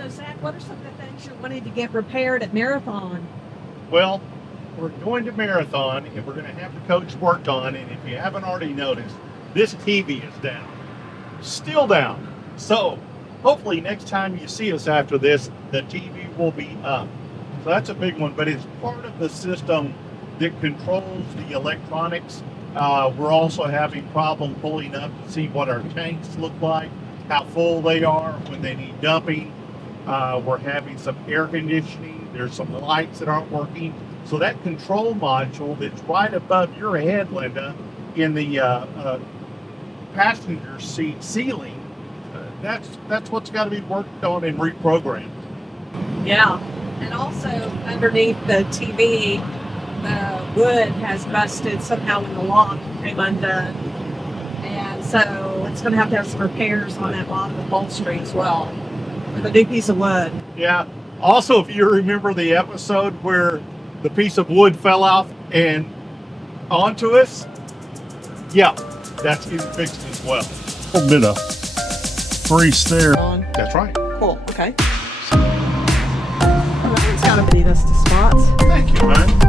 So, Zach, what are some of the things you're wanting to get repaired at Marathon? Well, we're going to Marathon and we're going to have the coach worked on. And if you haven't already noticed, this TV is down. Still down. So hopefully next time you see us after this, the TV will be up. So that's a big one, but it's part of the system that controls the electronics. We're also having problem pulling up to see what our tanks look like, how full they are when they need dumping. We're having some air conditioning. There's some lights that aren't working. So that control module that's right above your head, Linda, in the passenger seat ceiling, that's what's got to be worked on and reprogrammed. Yeah, and also underneath the TV, the wood has busted somehow when the lock came undone. And so it's going to have some repairs on that bottom upholstery as well with a new piece of wood. Yeah. Also, if you remember the episode where the piece of wood fell off and onto us, yeah, that's getting fixed as well. A little bit of grease there. That's right. Cool. Okay. Oh, that one's got to beat us to spots. Thank you, man.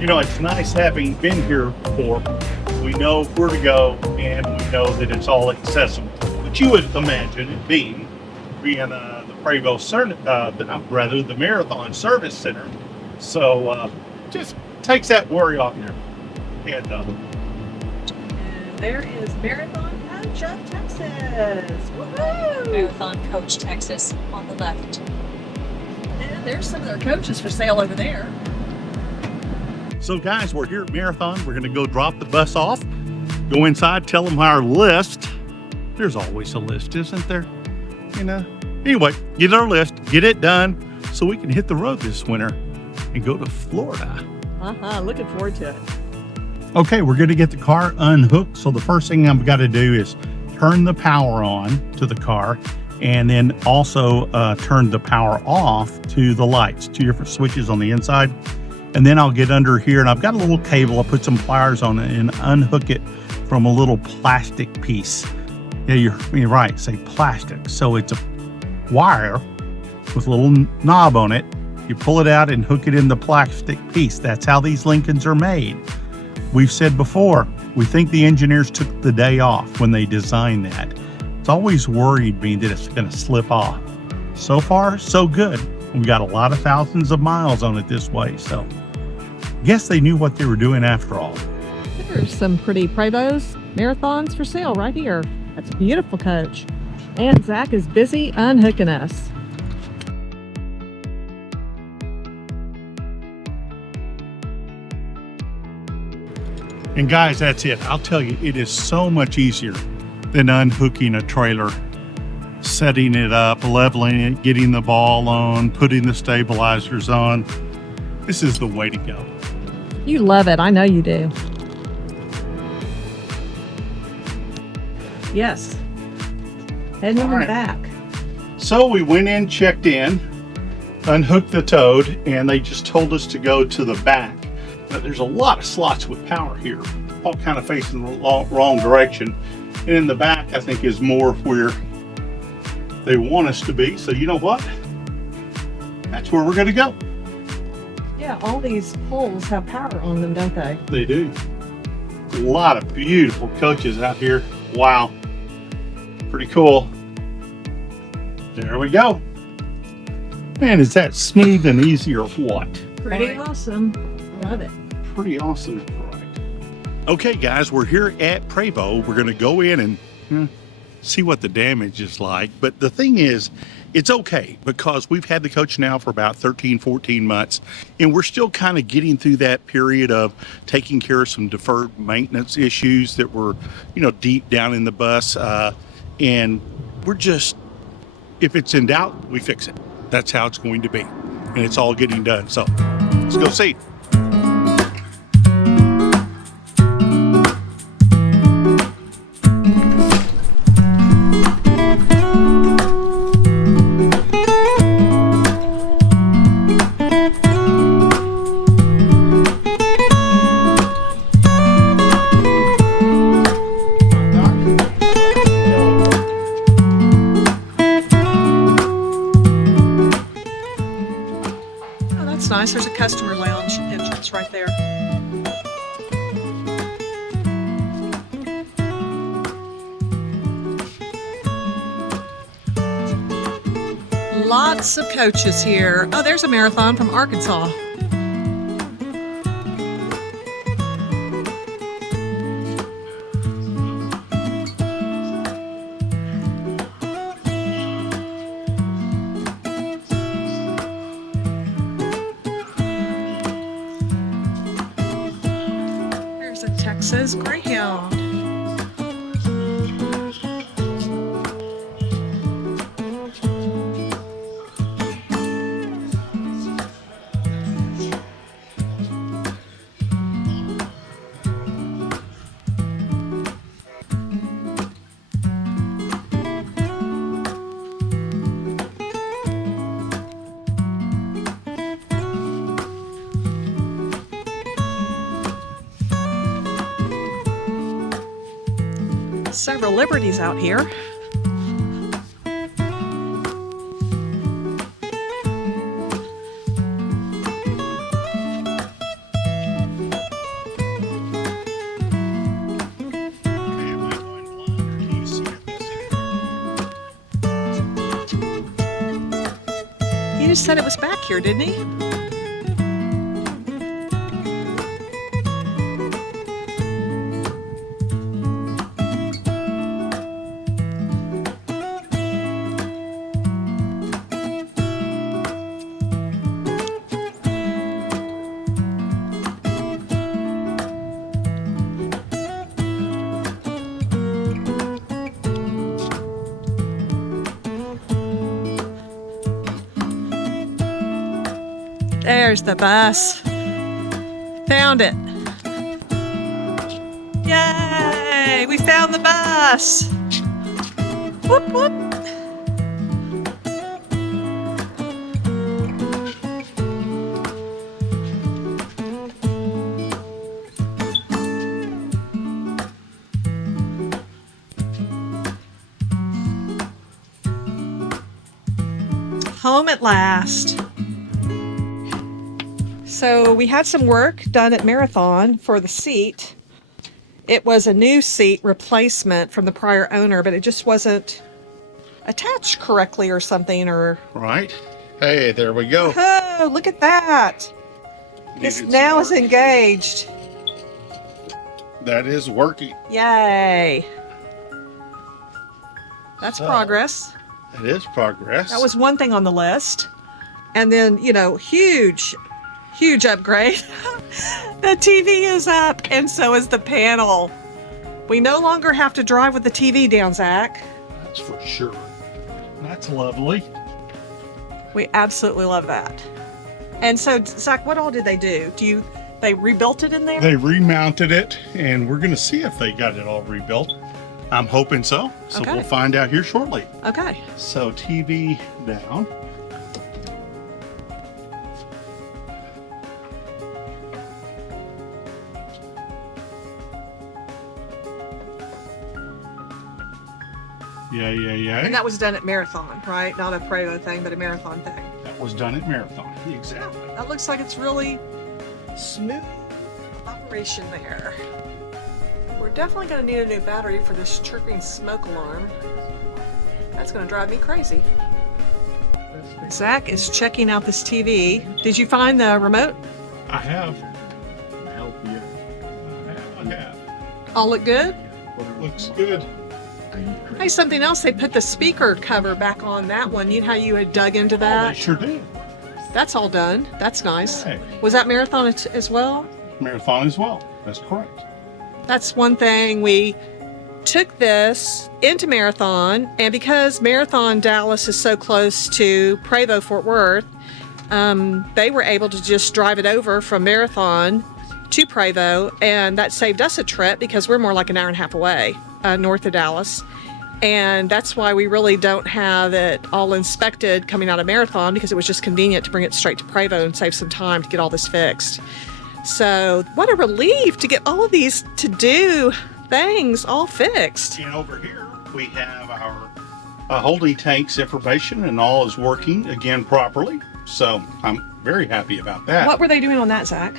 You know, it's nice having been here before. We know where to go and we know that it's all accessible. But you would imagine it being the Prevost, the Marathon Service Center. So just takes that worry off your head. And there is Marathon Coach of Texas. Woohoo! Marathon Coach Texas on the left. And there's some of their coaches for sale over there. So guys, we're here at Marathon. We're going to go drop the bus off, go inside, tell them our list. There's always a list, isn't there? You know. Anyway, get our list, get it done so we can hit the road this winter and go to Florida. Looking forward to it. Okay, we're going to get the car unhooked. So the first thing I've got to do is turn the power on to the car and then also turn the power off to the lights, 2 different switches on the inside. And then I'll get under here and I've got a little cable. I'll put some pliers on it and unhook it from a little plastic piece. Yeah, you're right, say plastic. So it's a wire with a little knob on it. You pull it out and hook it in the plastic piece. That's how these Lincolns are made. We've said before, we think the engineers took the day off when they designed that. It's always worried me that it's going to slip off. So far, so good. We got a lot of thousands of miles on it this way, so guess they knew what they were doing after all. There's some pretty Prevost Marathons for sale right here. That's a beautiful coach. And Zach is busy unhooking us. And guys, that's it. I'll tell you, it is so much easier than unhooking a trailer. Setting it up, leveling it, getting the ball on, putting the stabilizers on. This is the way to go. You love it. I know you do. Yes. Heading in the back. So we went in, checked in, unhooked the toad, and they just told us to go to the back. Now, there's a lot of slots with power here, all kind of facing the wrong direction. And in the back, I think, is more where they want us to be. So you know what? That's where we're going to go. Yeah, all these poles have power on them, don't they? They do. A lot of beautiful coaches out here. Wow. Pretty cool. There we go. Man, is that smooth and easy or what? Pretty awesome. Love it. Pretty awesome. Right. Okay, guys, we're here at Prevost. We're going to go in and see what the damage is like. But the thing is, it's okay because we've had the coach now for about 13, 14 months, and we're still kind of getting through that period of taking care of some deferred maintenance issues that were, deep down in the bus. And we're just, if it's in doubt, we fix it. That's how it's going to be. And it's all getting done. So let's go see. nice. There's a customer lounge entrance right there. Lots of coaches here. Oh, there's a Marathon from Arkansas. There's a Texas Greyhound. Several Liberties out here. He just said it was back here, didn't he? There's the bus. Found it. Yay! We found the bus. Whoop whoop. Home at last. So we had some work done at Marathon for the seat. It was a new seat replacement from the prior owner, but it just wasn't attached correctly or something, or... Right. Hey, there we go. Oh, look at that. This now is engaged. That is working. Yay. That's progress. It is progress. That was one thing on the list. And then, you know, huge upgrade. The TV is up, and so is the panel. We no longer have to drive with the TV down, Zach. That's for sure. That's lovely. We absolutely love that. And so, Zach, what all did they do? They rebuilt it in there? They remounted it, and we're going to see if they got it all rebuilt. I'm hoping so. So Okay. We'll find out here shortly. Okay. So TV down. Yeah. And that was done at Marathon, right? Not a Prevost thing, but a Marathon thing. That was done at Marathon. Exactly. That looks like it's really smooth operation there. We're definitely going to need a new battery for this chirping smoke alarm. That's going to drive me crazy. Zach is checking out this TV. Did you find the remote? I have. Help you. I have. All look good? Looks good. Hey, something else, they put the speaker cover back on that one. You know how you had dug into Oh, they that? sure did. That's all done. That's nice. Hey. Was that Marathon as well? Marathon as well. That's correct. That's one thing. We took this into Marathon, and because Marathon Dallas is so close to Prevost Fort Worth, they were able to just drive it over from Marathon to Prevost, and that saved us a trip because we're more like an hour and a half away north of Dallas. And that's why we really don't have it all inspected coming out of Marathon, because it was just convenient to bring it straight to Prevost and save some time to get all this fixed. So what a relief to get all of these to-do things all fixed. And over here we have our holding tanks information, and all is working again properly. So I'm very happy about that. What were they doing on that, Zach?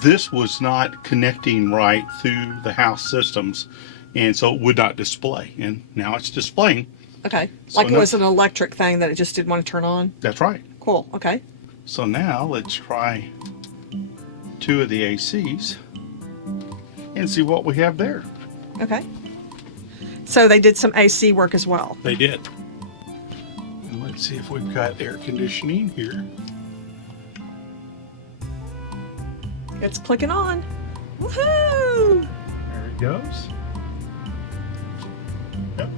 This was not connecting right through the house systems, and so it would not display. And now it's displaying. Okay. So Like it no- was an electric thing that it just didn't want to turn on? That's right. Cool. Okay. So now let's try 2 of the ACs and see what we have there. Okay. So they did some AC work as well. They did. And let's see if we've got air conditioning here. It's clicking on. Woohoo! There it goes. Yep.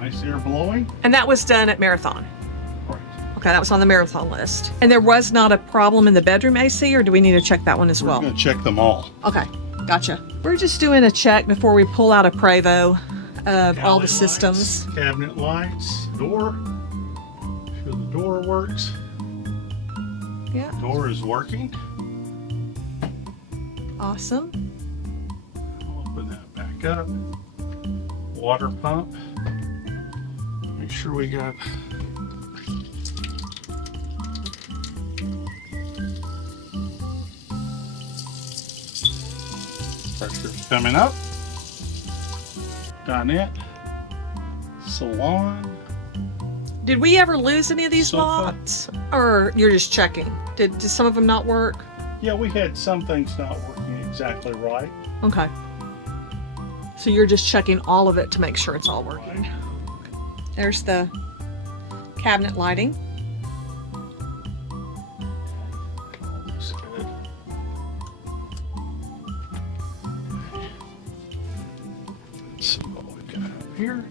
Nice air blowing. And that was done at Marathon. Right. Okay, that was on the Marathon list. And there was not a problem in the bedroom AC, or do we need to check that one as We're well? going to check them all. Okay, gotcha. We're just doing a check before we pull out a Prevost of all Alley the systems. lights, cabinet lights, door. Make sure the door works. Yeah, Door is working. awesome. I'll open that back up. Water pump. Make sure we got pressure's coming up. Dinette. Salon. Did we ever lose any of these Sofa. lots? Or you're just checking? Did some of them not work? Yeah, we had some things not working exactly right. Okay. So you're just checking all of it to make sure it's all working. There's the cabinet lighting. Looks good. Let's see what we got up here.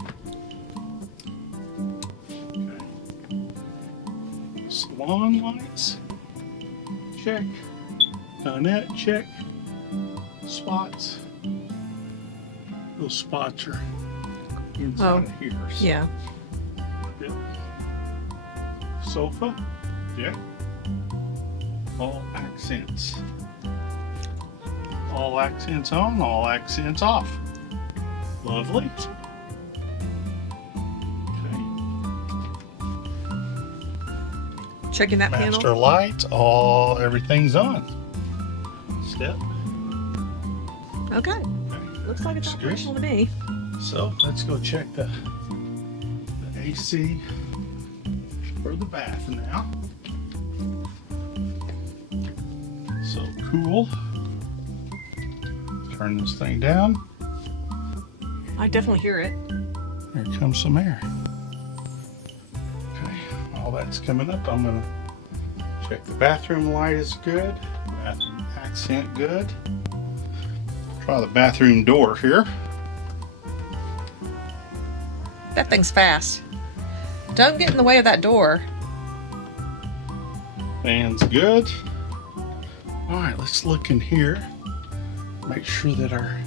Okay. Salon lights. Check. Dinette, check. Spots. Those spots are inside of here. So- Yeah. Yep. Sofa. Yeah. All accents. All accents on, all accents off. Lovely. Okay. Checking that Master panel. lights, everything's on. Step. Okay. Okay. Looks like it's Looks good. operational to me. So let's go check the AC for the bath now. So cool. Turn this thing down. I definitely hear it. Here comes some air. Okay, all that's coming up. I'm gonna check the bathroom light is good. Bathroom accent good. Try the bathroom door here. That thing's fast. Don't get in the way of that door. Fan's good. All right, let's look in here. Make sure that our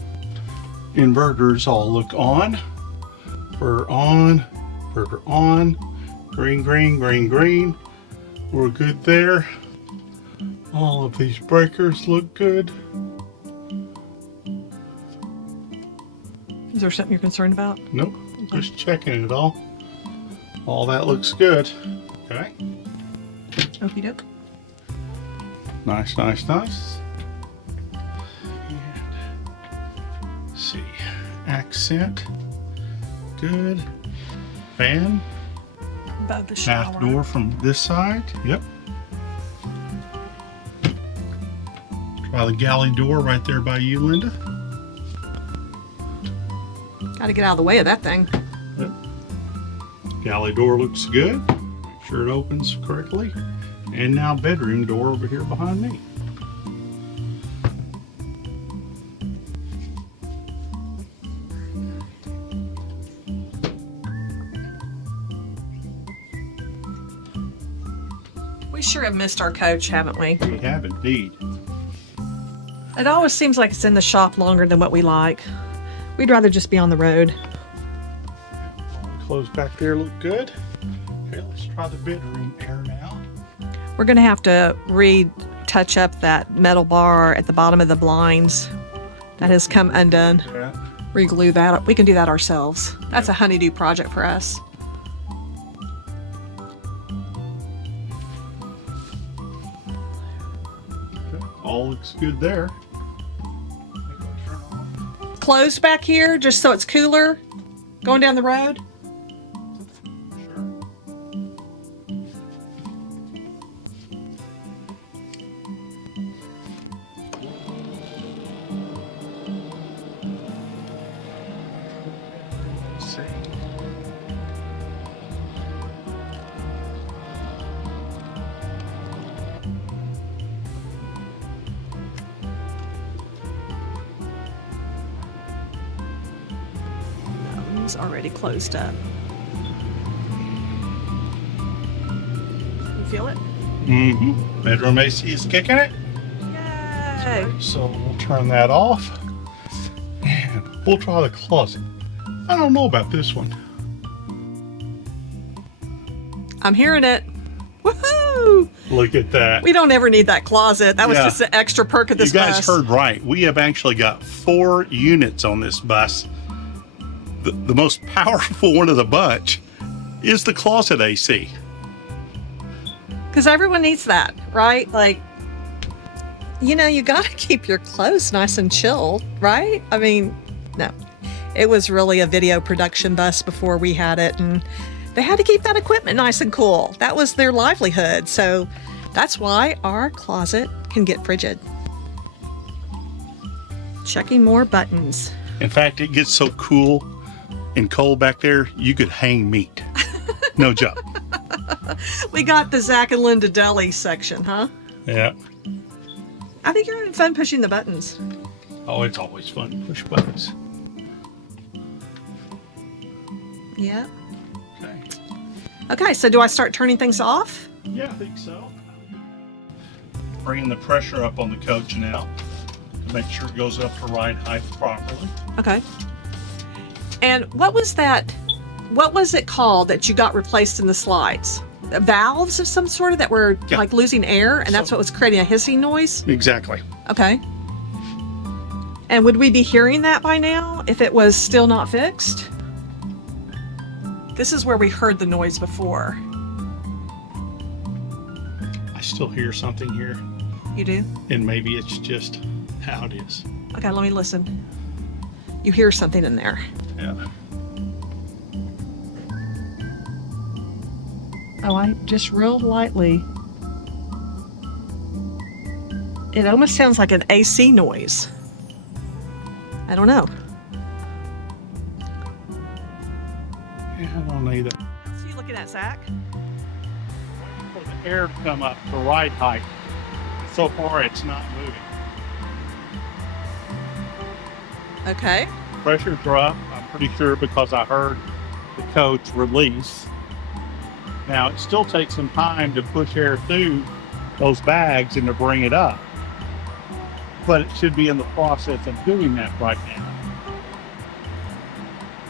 inverters all look on. Inverter on, inverter on. Green, green, green, green. We're good there. All of these breakers look good. Is there something you're concerned about? Nope, just checking it all. All that looks good. Okay, Okie doke. nice, nice, nice. And let's see, accent, good. Fan, Above the shower. bath door from this side. Yep. Try the galley door right there by you, Linda. Got to get out of the way of that thing. Galley door looks good. Make sure it opens correctly. And now bedroom door over here behind me. We sure have missed our coach, haven't we? We have indeed. It always seems like it's in the shop longer than what we like. We'd rather just be on the road. All the clothes back there look good. Okay, let's try the bedroom air now. We're going to have to retouch up that metal bar at the bottom of the blinds that has come undone. Yeah. Reglue that. We can do that ourselves. That's a honeydew project for us. All looks good there. Closed back here just so it's cooler going down the road. It's already closed up. You feel it? Mm-hmm. Bedroom AC is kicking it. Yay! So we'll turn that off. And we'll try the closet. I don't know about this one. I'm hearing it. Woohoo! Look at that. We don't ever need that closet. That was Yeah. just an extra perk of this You guys bus. heard right. We have actually got 4 units on this bus. The most powerful one of the bunch is the closet AC. Because everyone needs that, right? Like, you know, you got to keep your clothes nice and chilled, right? I mean, no. It was really a video production bus before we had it, and they had to keep that equipment nice and cool. That was their livelihood. So that's why our closet can get frigid. Checking more buttons. In fact, it gets so cool and cold back there, you could hang meat. No joke. We got the Zack and Linda deli section, huh? Yeah. I think you're having fun pushing the buttons. Oh, it's always fun to push buttons. Yeah. Okay. Okay, so do I start turning things off? Yeah, I think so. Bringing the pressure up on the coach now to make sure it goes up to ride height properly. Okay. And what was that? What was it called that you got replaced in the slides? Valves of some sort that were Yeah. like losing air, and that's what was creating a hissing noise? Exactly. Okay. And would we be hearing that by now if it was still not fixed? This is where we heard the noise before. I still hear something here, You do? and maybe it's just how it is. Okay, let me listen. You hear something in there. Yeah. Oh, I just real lightly. It almost sounds like an AC noise. I don't know. Yeah, I don't either. So you looking at Zach? For the air to come up to ride height. So far, it's not moving. Okay. Pressures are up, I'm pretty sure, because I heard the coach release. Now, it still takes some time to push air through those bags and to bring it up. But it should be in the process of doing that right now.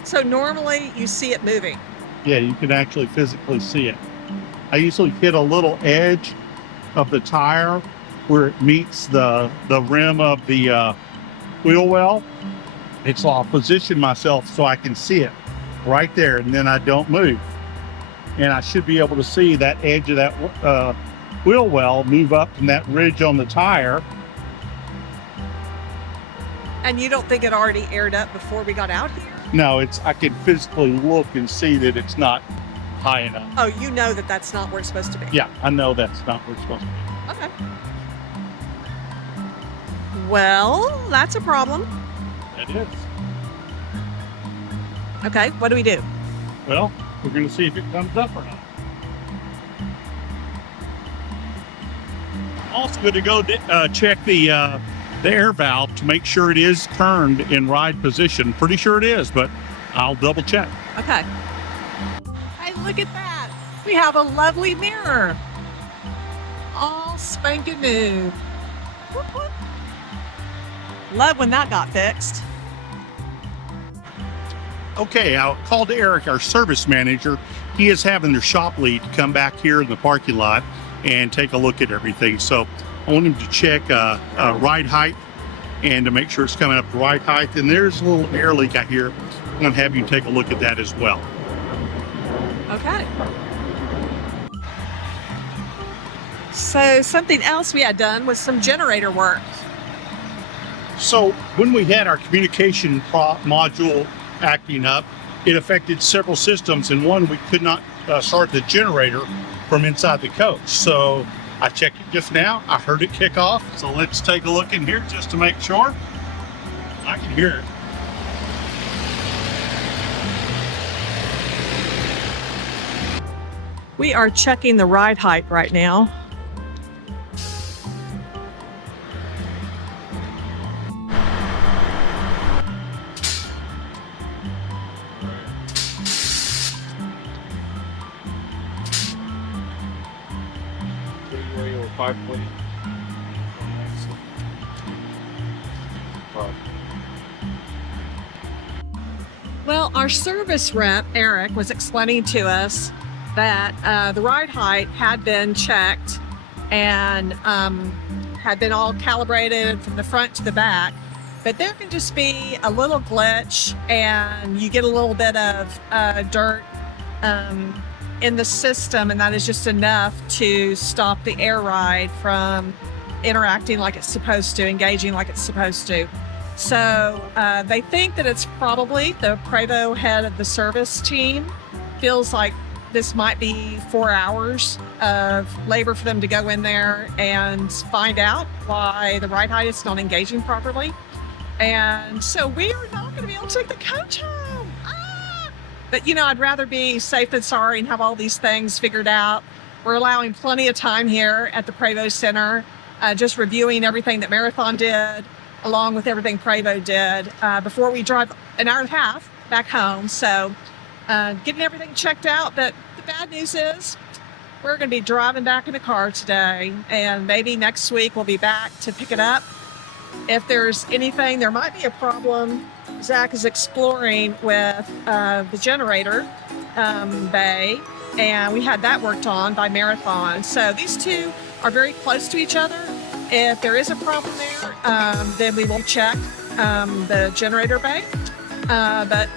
So normally you see it moving. Yeah, you can actually physically see it. I usually hit a little edge of the tire where it meets the rim of the wheel well. And so I'll position myself so I can see it right there, and then I don't move. And I should be able to see that edge of that wheel well move up from that ridge on the tire. And you don't think it already aired up before we got out here? No, I can physically look and see that it's not high enough. Oh, you know that that's not where it's supposed to be? Yeah, I know that's not where it's supposed to be. Okay. Well, that's a problem. It is. Okay, what do we do? Well, we're going to see if it comes up or not. Also good to go check the air valve to make sure it is turned in ride position. Pretty sure it is, but I'll double check. Okay. Hey, look at that. We have a lovely mirror. All spanking new. Whoop, whoop. Love when that got fixed. Okay, I'll call to Eric, our service manager. He is having their shop lead come back here in the parking lot and take a look at everything. So I want him to check ride height and to make sure it's coming up to ride height. And there's a little air leak out here. I'm going to have you take a look at that as well. Okay. So something else we had done was some generator work. So when we had our communication module acting up, it affected several systems, and one, we could not start the generator from inside the coach. So I checked it just now. I heard it kick off. So let's take a look in here just to make sure. I can hear it. We are checking the ride height right now. Well, our service rep, Eric, was explaining to us that the ride height had been checked and had been all calibrated from the front to the back, but there can just be a little glitch and you get a little bit of dirt in the system, and that is just enough to stop the air ride from interacting like it's supposed to, engaging like it's supposed to. So they think that it's probably the Prevost head of the service team feels like this might be 4 hours of labor for them to go in there and find out why the ride height is not engaging properly. And so we are not going to be able to take the coach home. But you know, I'd rather be safe than sorry and have all these things figured out. We're allowing plenty of time here at the Prevost Center, just reviewing everything that Marathon did, along with everything Prevost did, before we drive an hour and a half back home. So getting everything checked out. But the bad news is we're going to be driving back in the car today, and maybe next week we'll be back to pick it up. If there's anything, there might be a problem. Zach is exploring with the generator bay, and we had that worked on by Marathon. So these two are very close to each other. If there is a problem there, then we will check the generator bay. But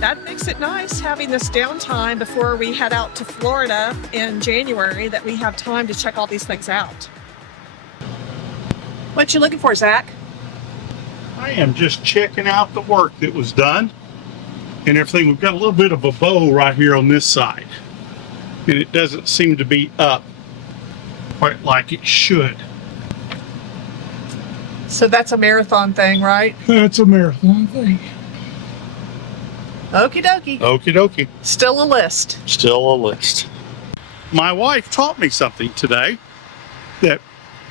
that makes it nice having this downtime before we head out to Florida in January, that we have time to check all these things out. What you looking for, Zach? I am just checking out the work that was done and everything. We've got a little bit of a bow right here on this side, and it doesn't seem to be up quite like it should. So that's a Marathon thing, right? That's a Marathon thing. Okie dokie. Okie dokie. Still a list. Still a list. My wife taught me something today, that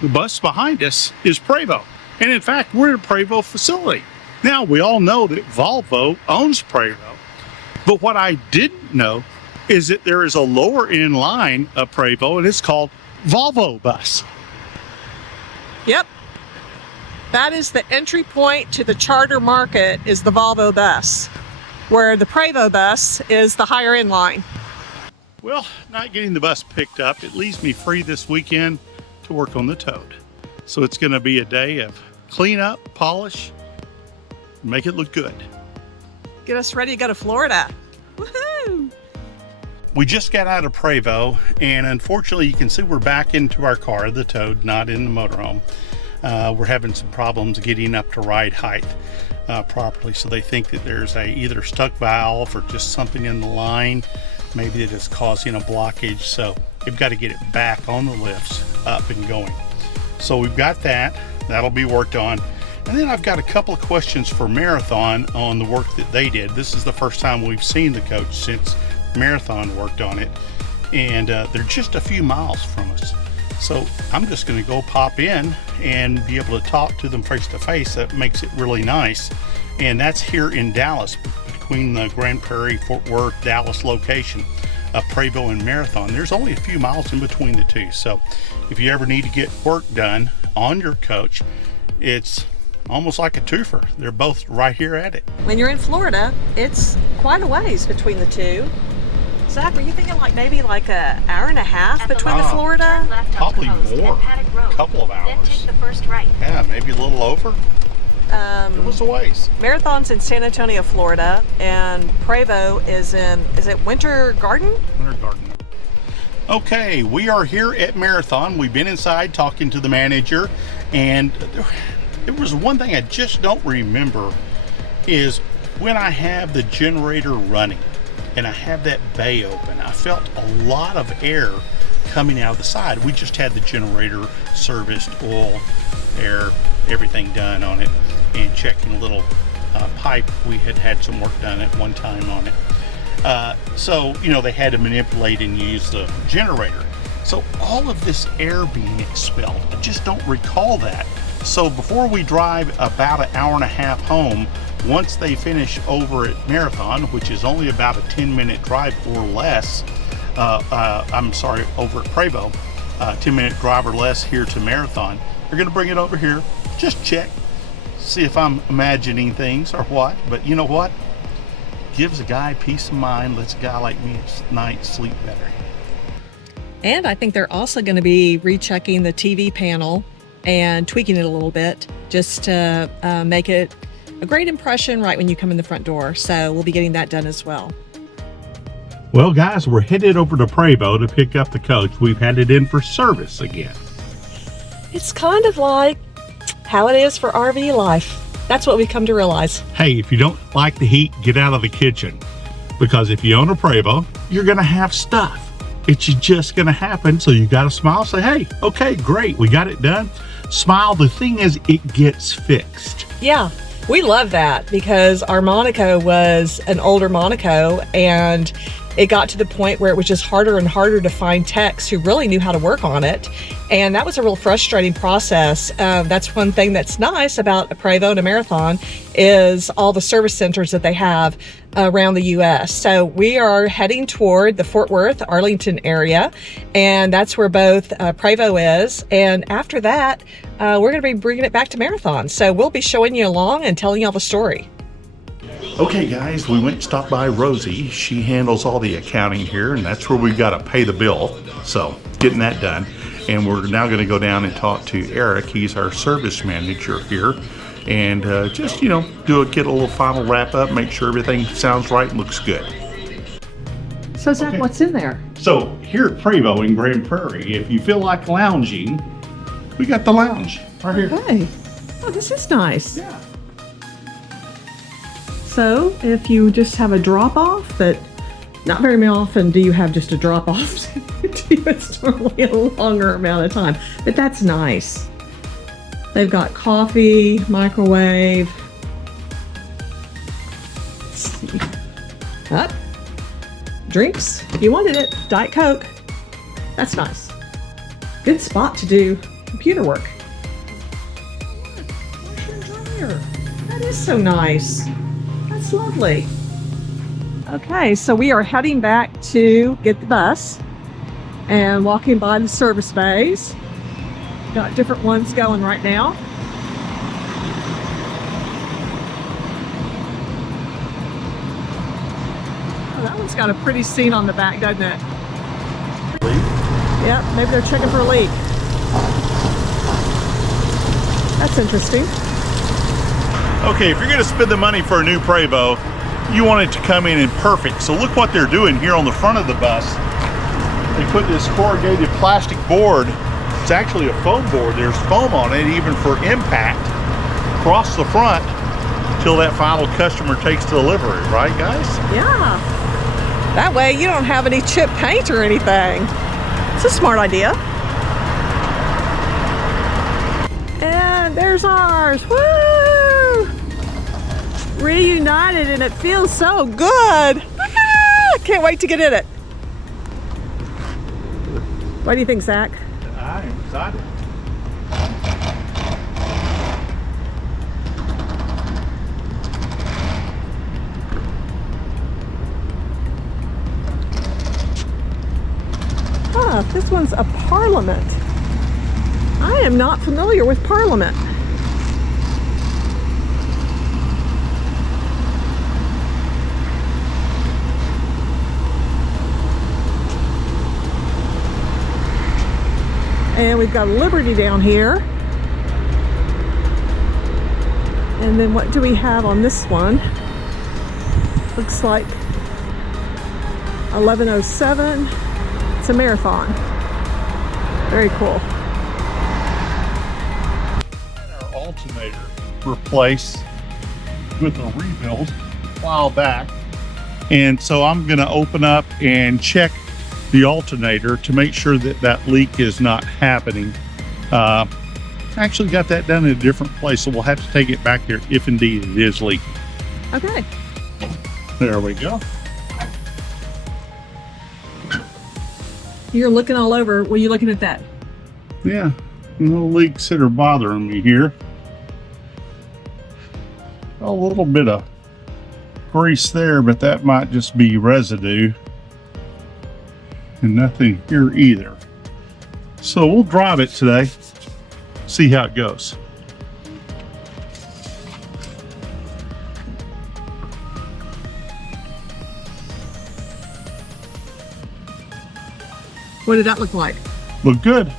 the bus behind us is Prevost. And in fact, we're in a Prevost facility. Now, we all know that Volvo owns Prevost, but what I didn't know is that there is a lower end line of Prevost, and it's called Volvo Bus. Yep. That is the entry point to the charter market, is the Volvo bus, where the Prevost bus is the higher end line. Well, not getting the bus picked up, it leaves me free this weekend to work on the Toad. So it's going to be a day of clean up, polish, make it look good. Get us ready to go to Florida. Woohoo! We just got out of Prevost, and unfortunately you can see we're back into our car, the Toad, not in the motorhome. We're having some problems getting up to ride height properly, so they think that there's either stuck valve or just something in the line, maybe that is causing a blockage. So we've got to get it back on the lifts, up and going. So we've got that. That'll be worked on. And then I've got a couple of questions for Marathon on the work that they did. This is the first time we've seen the coach since Marathon worked on it, and they're just a few miles from us. So I'm just going to go pop in and be able to talk to them face to face. That makes it really nice. And that's here in Dallas, between the Grand Prairie, Fort Worth, Dallas location of Prevost and Marathon. There's only a few miles in between the two. So if you ever need to get work done on your coach, it's almost like a twofer. They're both right here at it. When you're in Florida, it's quite a ways between the two. Zach, were you thinking like maybe like an hour and a half between the Florida? Probably more, a couple of hours. Then take the first right. Yeah, maybe a little over. It was a ways. Marathon's in San Antonio, Florida, and Prevost is in, is it Winter Garden? Winter Garden. Okay, we are here at Marathon. We've been inside talking to the manager, and there was one thing I just don't remember is when I have the generator running and I have that bay open, I felt a lot of air coming out of the side. We just had the generator serviced, oil, air, everything done on it, and checking a little pipe. We had some work done at one time on it. So, you know, they had to manipulate and use the generator. So all of this air being expelled, I just don't recall that. So before we drive about an hour and a half home, once they finish over at Marathon, which is only about a 10-minute drive or less, I'm sorry, over at Prevost, 10-minute drive or less here to Marathon, they're gonna bring it over here, just check, see if I'm imagining things or what. But you know what? Gives a guy peace of mind, lets a guy like me at night sleep better. And I think they're also going to be rechecking the TV panel and tweaking it a little bit just to make it a great impression right when you come in the front door. So we'll be getting that done as well. Well, guys, we're headed over to Prevost to pick up the coach. We've had it in for service again. It's kind of like how it is for RV life. That's what we've come to realize. Hey, if you don't like the heat, get out of the kitchen. Because if you own a Prevost, you're going to have stuff. It's just going to happen. So you got to smile, say, hey, okay, great, we got it done. Smile. The thing is, it gets fixed. Yeah, we love that because our Monaco was an older Monaco, and it got to the point where it was just harder and harder to find techs who really knew how to work on it. And that was a real frustrating process. That's one thing that's nice about a Prevost and a Marathon is all the service centers that they have around the U.S. So we are heading toward the Fort Worth, Arlington area, and that's where both Prevost is. And after that, we're going to be bringing it back to Marathon. So we'll be showing you along and telling you all the story. Okay, guys, we went and stopped by Rosie. She handles all the accounting here, and that's where we've got to pay the bill. So getting that done. And we're now going to go down and talk to Eric. He's our service manager here. And just, you know, get a little final wrap up, make sure everything sounds right and looks good. So Zach, Okay. What's in there? So here at Prevost in Grand Prairie, if you feel like lounging, we got the lounge right here. Hey, oh, this is nice. Yeah. So if you just have a drop off, but not very often do you have just a drop off. It's normally a longer amount of time, but that's nice. They've got coffee, microwave. Let's see. Up. Drinks, if you wanted it, Diet Coke. That's nice. Good spot to do computer work. Washer and dryer. That is so nice. That's lovely. Okay, so we are heading back to get the bus and walking by the service bays. Got different ones going right now. Oh, that one's got a pretty scene on the back, doesn't it? Yep, maybe they're checking for a leak. That's interesting. Okay, if you're going to spend the money for a new Prevost, you want it to come in perfect. So look what they're doing here on the front of the bus. They put this corrugated plastic board. It's actually a foam board. There's foam on it even for impact across the front till that final customer takes delivery, right guys? Yeah. That way you don't have any chip paint or anything. It's a smart idea. And there's ours. Woo! Reunited, and it feels so good. Ah, can't wait to get in it. What do you think, Zach? I'm excited. Ah, this one's a Parliament. I am not familiar with Parliament. And we've got Liberty down here. And then what do we have on this one? Looks like 1107. It's a marathon. Very cool. Our alternator replaced with a rebuild a while back. And so I'm going to open up and check the alternator to make sure that that leak is not happening. Actually got that done in a different place, so we'll have to take it back there if indeed it is leaking. Okay. There we go. You're looking all over. What are you looking at that? Yeah, no leaks that are bothering me here. A little bit of grease there, but that might just be residue. And nothing here either. So we'll drive it today, see how it goes. What did that look like? Look good.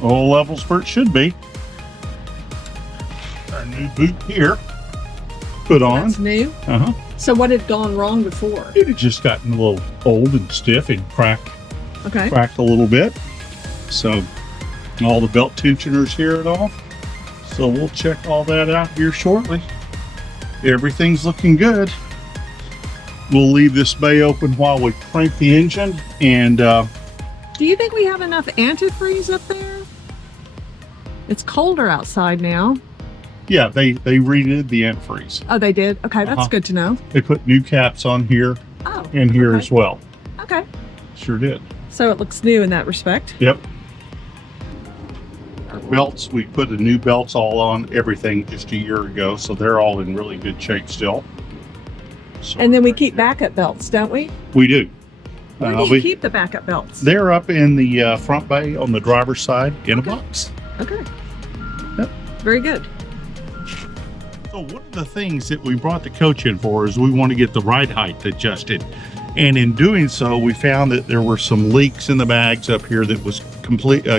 All levels where it should be. Our new boot here put on. That's new. Uh-huh. So what had gone wrong before? It had just gotten a little old and stiff and cracked a little bit. So all the belt tensioners here and all. So we'll check all that out here shortly. Everything's looking good. We'll leave this bay open while we crank the engine. And do you think we have enough antifreeze up there? It's colder outside now. yeah, they redid the antifreeze. Oh, they did? Okay, that's good to know. They put new caps on here and here as well. Okay. Sure did. So it looks new in that respect. Yep. Our belts, we put the new belts all on everything just a year ago, so they're all in really good shape still. So And then we keep backup belts, don't we? we do. Where do you keep the backup belts? They're up in the front bay on the driver's side in a box. Okay. Yep. Very good. So one of the things that we brought the coach in for is we want to get the ride height adjusted. And in doing so, we found that there were some leaks in the bags up here that was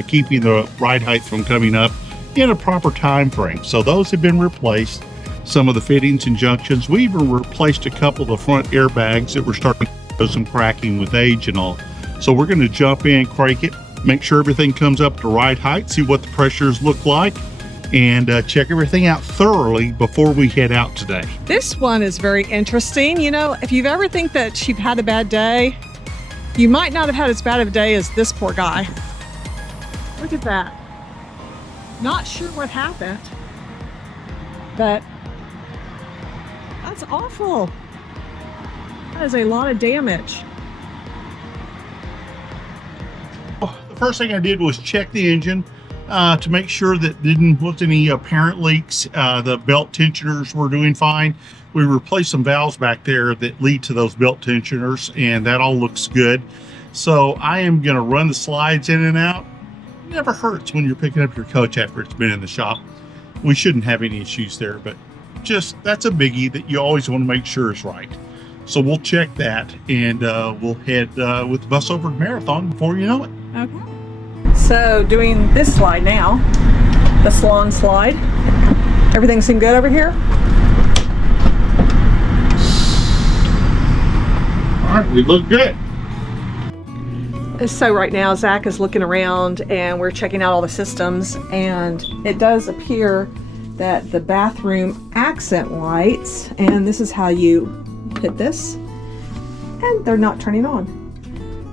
keeping the ride height from coming up in a proper time frame. So those have been replaced. Some of the fittings and junctions. We even replaced a couple of the front airbags that were starting to show some cracking with age and all. So we're going to jump in, crank it, make sure everything comes up to ride height, see what the pressures look like, and check everything out thoroughly before we head out today. This one is very interesting. You know, if you've ever think that you've had a bad day, you might not have had as bad of a day as this poor guy. Look at that. Not sure what happened, but that's awful. That is a lot of damage. The first thing I did was check the engine to make sure that didn't look any apparent leaks. The belt tensioners were doing fine. We replaced some valves back there that lead to those belt tensioners, and that all looks good. So I am going to run the slides in and out. It never hurts when you're picking up your coach after it's been in the shop. We shouldn't have any issues there, but just that's a biggie that you always want to make sure is right. So we'll check that, and we'll head with the bus over to Marathon before you know it. Okay. So doing this slide now, the salon slide. Everything seem good over here? All right, we look good. So right now Zach is looking around and we're checking out all the systems, and it does appear that the bathroom accent lights, and this is how you hit this, and they're not turning on.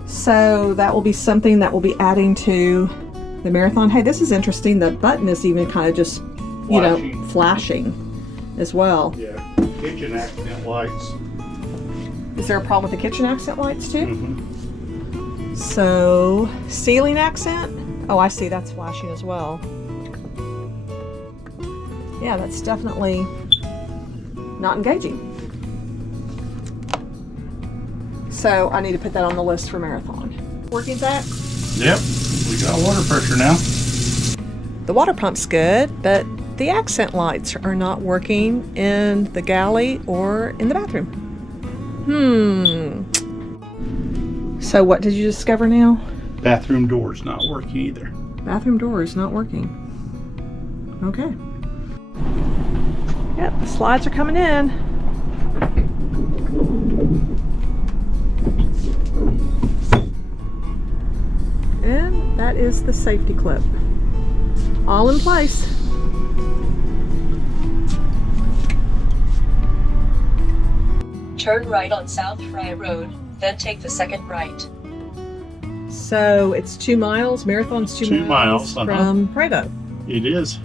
So that will be something that we'll be adding to the Marathon. Hey, this is interesting. The button is even kind of just, you know, flashing as well. Yeah, kitchen accent lights. Is there a problem with the kitchen accent lights too? Mm-hmm. So, ceiling accent. Oh, I see, that's flashing as well. Yeah, that's definitely not engaging. So, I need to put that on the list for Marathon. Working, Zach? Yep, we got water pressure now. The water pump's good, but the accent lights are not working in the galley or in the bathroom. So what did you discover now? Bathroom door's not working either. Bathroom door is not working. Okay. Yep, the slides are coming in. That is the safety clip. All in place. Turn right on South Fry Road, then take the second right. So it's 2 miles. Marathon's 2 miles from Prevost. It is.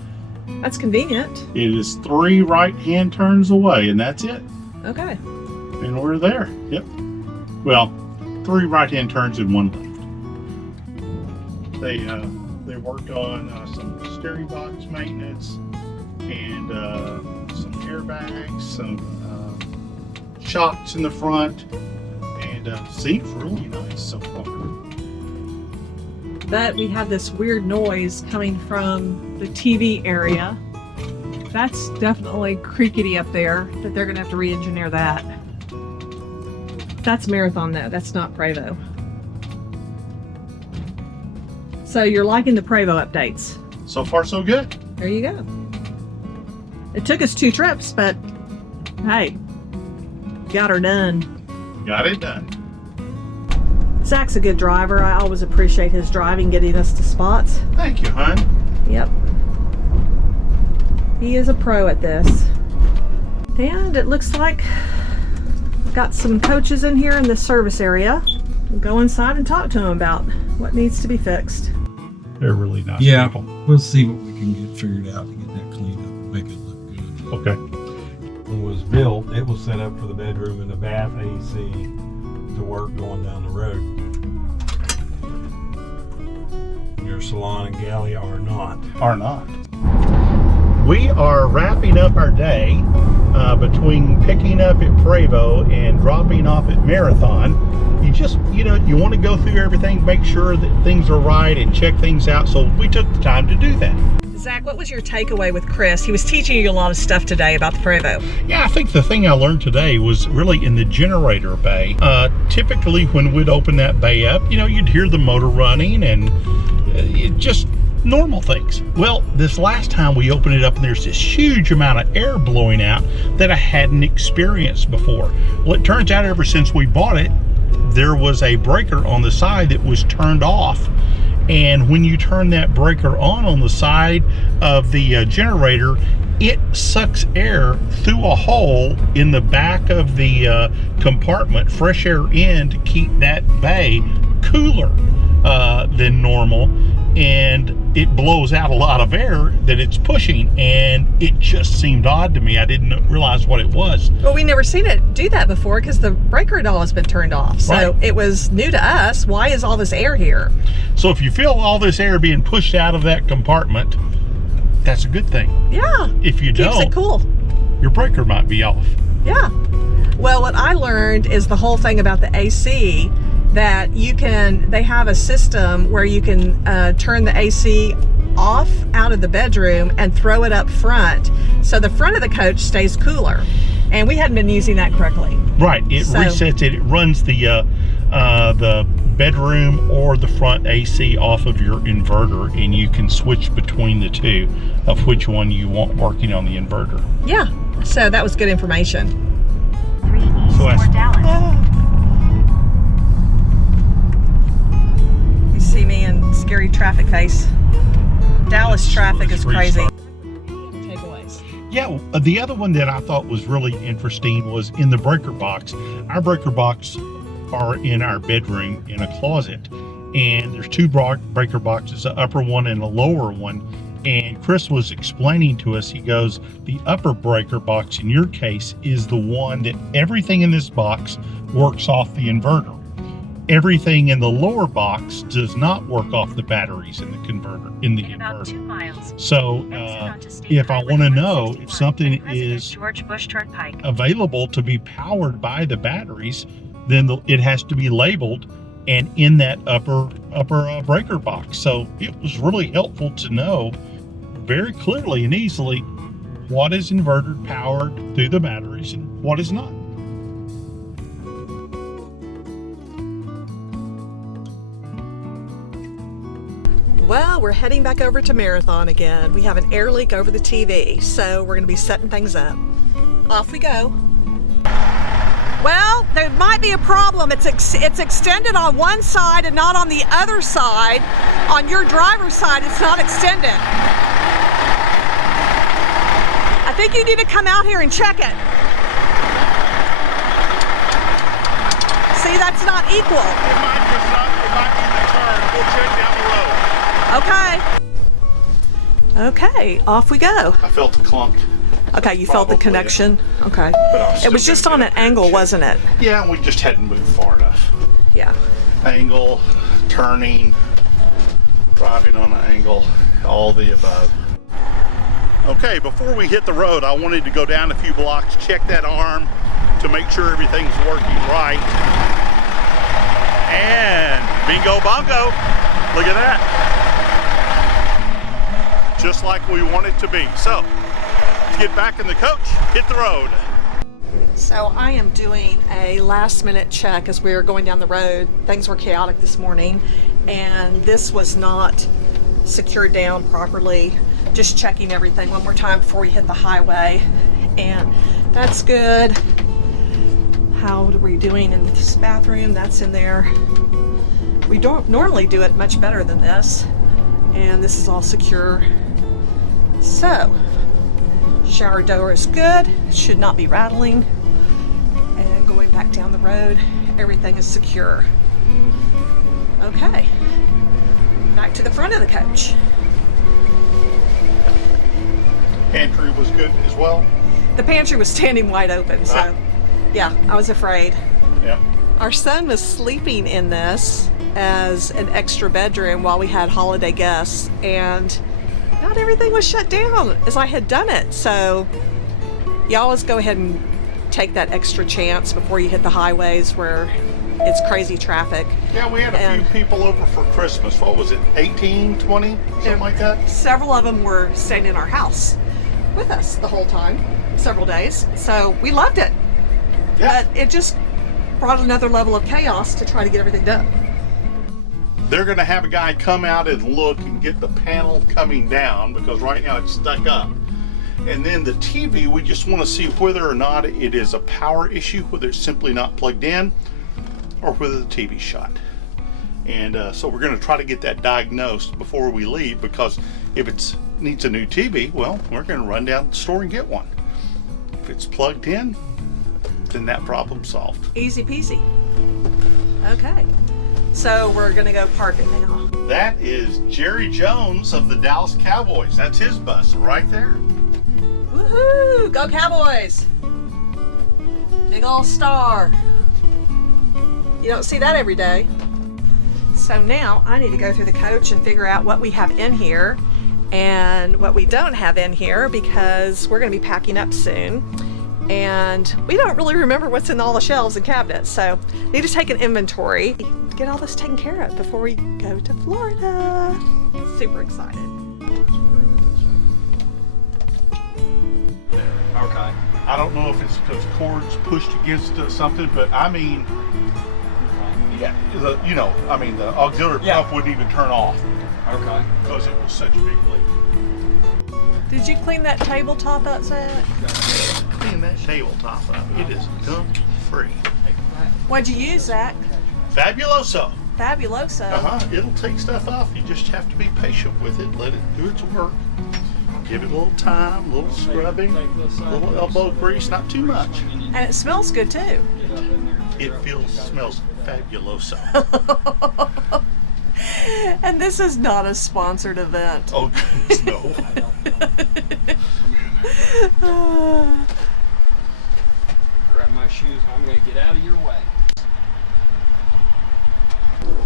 That's convenient. It is 3 right-hand turns away, and that's it. Okay. And we're there. Yep. Well, 3 right-hand turns and 1 left. They worked on some steering box maintenance and some airbags, some shocks in the front, and seems really nice so far. But we have this weird noise coming from the TV area. That's definitely creaky up there, that they're gonna have to re-engineer that. That's Marathon though, that's not Prevost. So you're liking the Prevost updates? So far, so good. There you go. It took us 2 trips, but hey, got her done. Got it done. Zach's a good driver. I always appreciate his driving, getting us to spots. Thank you, hon. Yep. He is a pro at this. And it looks like we've got some coaches in here in the service area. We'll go inside and talk to them about what needs to be fixed. They're really nice people. We'll see what we can get figured out to get that cleaned up and make it look good. Okay. When it was built, it was set up for the bedroom and the bath AC to work going down the road. Your salon and galley are not. Are not. We are wrapping up our day between picking up at Prevost and dropping off at Marathon. You want to go through everything, make sure that things are right and check things out. So we took the time to do that. Zach, what was your takeaway with Chris? He was teaching you a lot of stuff today about the Prevost. Yeah, I think the thing I learned today was really in the generator bay. Typically when we'd open that bay up, you'd hear the motor running and just normal things. Well, this last time we opened it up and there's this huge amount of air blowing out that I hadn't experienced before. Well, it turns out ever since we bought it, there was a breaker on the side that was turned off. And when you turn that breaker on the side of the generator, it sucks air through a hole in the back of the compartment, fresh air in, to keep that bay cooler than normal, and it blows out a lot of air that it's pushing, and it just seemed odd to me. I didn't realize what it was. Well, we never seen it do that before because the breaker had always been turned off. So Right. It was new to us. Why is all this air here? So if you feel all this air being pushed out of that compartment, that's a good thing. Yeah. If you Keeps don't, it cool. your breaker might be off. Yeah. Well, what I learned is the whole thing about the AC, that they have a system where you can turn the AC off out of the bedroom and throw it up front, so the front of the coach stays cooler. And we hadn't been using that correctly. Right, it resets it. It runs the bedroom or the front AC off of your inverter, and you can switch between the two of which one you want working on the inverter. Yeah, so that was good information. 3 east So for Dallas. You see me in scary traffic face. Dallas traffic is crazy. Takeaways. Yeah, the other one that I thought was really interesting was in the breaker box. Our breaker box are in our bedroom in a closet, and there's 2 breaker boxes, an upper one and a lower one. And Chris was explaining to us, he goes, the upper breaker box in your case is the one that everything in this box works off the inverter. Everything in the lower box does not work off the batteries in the converter, in the In about 2 inverter. miles. So Exit onto State if I Highway want to know 165, if something President is George Bush Turnpike. available to be powered by the batteries, then it has to be labeled and in that upper breaker box. So it was really helpful to know very clearly and easily what is inverter powered through the batteries and what is not. Well, we're heading back over to Marathon again. We have an air leak over the TV, so we're going to be setting things up. Off we go. Well, there might be a problem. It's extended on one side and not on the other side. On your driver's side, it's not extended. I think you need to come out here and check it. See, that's not equal. It might be the turn. We'll check down the road. Okay, off we go. I felt the clunk. Okay, you felt the Probably, connection? Okay. But It was just on an angle, wasn't it? Yeah, we just hadn't moved far enough. Yeah. Angle, turning, driving on an angle, all the above. Okay, before we hit the road, I wanted to go down a few blocks, check that arm to make sure everything's working right. And bingo bongo, look at that. Just like we want it to be. So, let's get back in the coach, hit the road. So I am doing a last minute check as we were going down the road. Things were chaotic this morning and this was not secured down properly. Just checking everything one more time before we hit the highway, and that's good. How are we doing in this bathroom? That's in there. We don't normally do it much better than this, and this is all secure. So, shower door is good. It should not be rattling. And going back down the road, everything is secure. Okay, back to the front of the coach. Pantry was good as well. The pantry was standing wide open, so yeah, I was afraid. Yep. Our son was sleeping in this as an extra bedroom while we had holiday guests, and not everything was shut down as I had done it. So you always go ahead and take that extra chance before you hit the highways where it's crazy traffic. Yeah, we had a few people over for Christmas. What was it, 18, 20, something like that? Several of them were staying in our house with us the whole time, several days. So we loved it. Yeah. But it just brought another level of chaos to try to get everything done. They're going to have a guy come out and look and get the panel coming down because right now it's stuck up. And then the TV, we just want to see whether or not it is a power issue, whether it's simply not plugged in, or whether the TV's shot. And so we're going to try to get that diagnosed before we leave, because if it needs a new TV, well, we're going to run down to the store and get one. If it's plugged in, then that problem's solved. Easy peasy. Okay, so we're going to go park it now. That is Jerry Jones of the Dallas Cowboys. That's his bus right there. Woohoo! Go Cowboys! Big old star. You don't see that every day. So now I need to go through the coach and figure out what we have in here and what we don't have in here, because we're going to be packing up soon and we don't really remember what's in all the shelves and cabinets. So need to take an inventory, get all this taken care of before we go to Florida. Super excited. Okay. I don't know if it's because cords pushed against something, but I mean, yeah, the auxiliary pump wouldn't even turn off. Okay. Because it was such a big leak. Did you clean that tabletop up, Zach? Clean that tabletop up. It is gunk free. What'd you use, Zach? Fabuloso. Fabuloso. It'll take stuff off. You just have to be patient with it. Let it do its work. Give it a little time, a little scrubbing, a little elbow grease, not too much. And it smells good too. It smells fabuloso. And this is not a sponsored event. Oh, goodness, no. Grab my shoes. I'm going to get out of your way.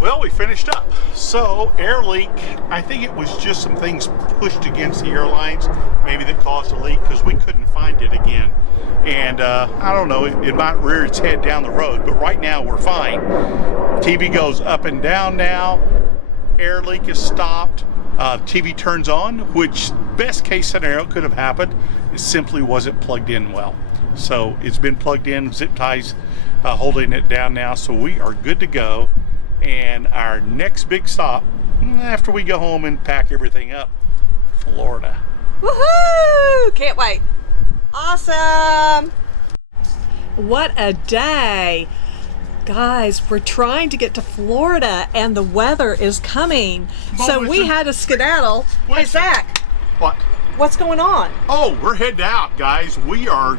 Well, we finished up. So, air leak, I think it was just some things pushed against the airlines, maybe that caused a leak, because we couldn't find it again. And I don't know, it might rear its head down the road, but right now we're fine. TV goes up and down now. Air leak is stopped. TV turns on, which best case scenario could have happened. It simply wasn't plugged in well. So it's been plugged in, zip ties holding it down now, so we are good to go. And our next big stop, after we go home and pack everything up, Florida. Woohoo! Can't wait. Awesome. What a day. Guys, we're trying to get to Florida and the weather is coming. So we had to skedaddle. Hey, Zach, What? what's going on? Oh, we're heading out, guys. We're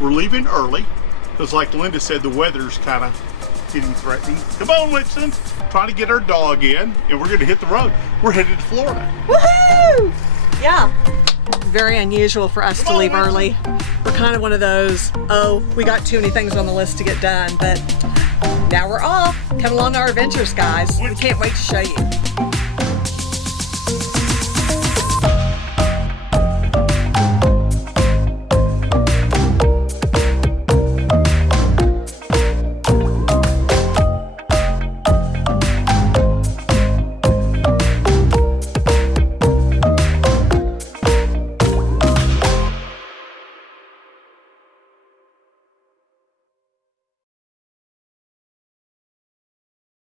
leaving early because, like Linda said, the weather's kind of getting threatening. Come on, Winston. Trying to get our dog in, and we're going to hit the road. We're headed to Florida. Woohoo! Yeah. Very unusual for us to leave early. We're kind of one of those, oh, we got too many things on the list to get done, but now we're off. Come along our adventures, guys. We can't wait to show you.